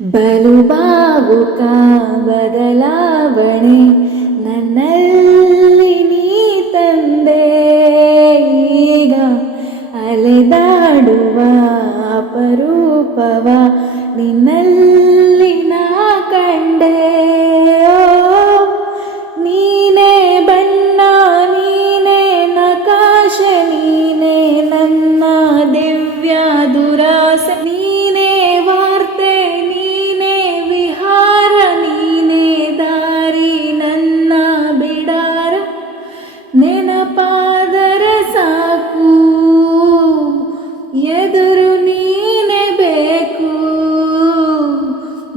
ಬಲು ಭಾವುಕ ಬದಲಾವಣೆ ನನ್ನಲ್ಲಿ ನೀ ತಂದೆ. ಈಗ ಅಲೆದಾಡುವ ಅಪರೂಪವ ನಿನ್ನಲ್ಲಿ ನಾ ಕಂಡೆ. ಓ, ನೀನೇ ಬಣ್ಣ, ನೀನೇ ನಕಾಶ, ನೀನೇ ನನ್ನ ದಿವ್ಯ ದುರಾಸೆ, ನೀನೇ ವಾರ್ತೆ, ನೀನೇ ವಿಹಾರ, ನೀನೇ ದಾರಿ ನನ್ನ ಬಿಡಾರ. ನೆನಪಾದರೆ ಸಾಕು, ಎದುರು ನೀನೇ ಬೇಕು,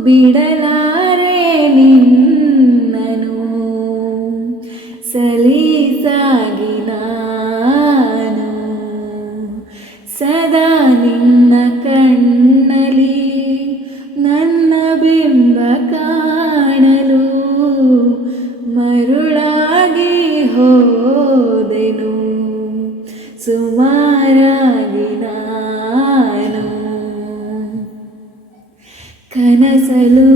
ಬಿಡಲಾರೆ ನಿನ್ನನು ಸಲೀಸಾಗಿ ನಾನು. ಸದಾ ನಿನ್ನ ಕಣ್ಣಲಿ ನನ್ನ ಬಿಂಬ ಕಾಣಲು ಮರುಳಾಗಿ ಹೋದೆನು ಸುಮಾರಾಗಿ ನಾನು. ಕನಸಲು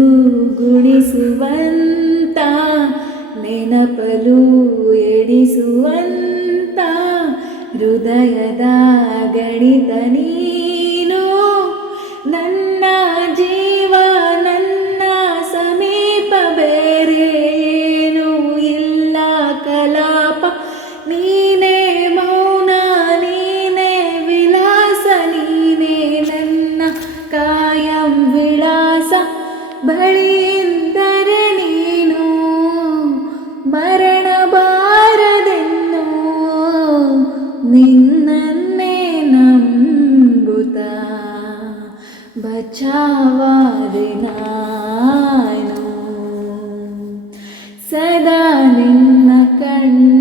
ಗುಣಿಸುವಂತ, ನೆನಪಲು ಎಡಿಸುವಂತ ಹೃದಯದ ಗಣಿತ ನೀನು. ನನ್ನ ಜೀವ ನನ್ನ ಸಮೀಪ, ಬೇರೆ ಏನೂ ಇಲ್ಲ ಕಲಾಪ. ನೀನೇ ಮೌನ, ನೀನೇ ವಿಲಾಸ, ನೀನೇ ನನ್ನ ಕಾಯಂ ವಿಳಾಸ. ಬಳಿಯಿದ್ದರೆ ನೀನು ಮರಣ ಬಾರದೆನ್ನು, ನಿನ್ನನ್ನೇ ನಂಬುತ್ತ ಬಚಾವಾದೆ ನಾನು. ಸದಾ ನಿನ್ನ ಕಣ್ಣು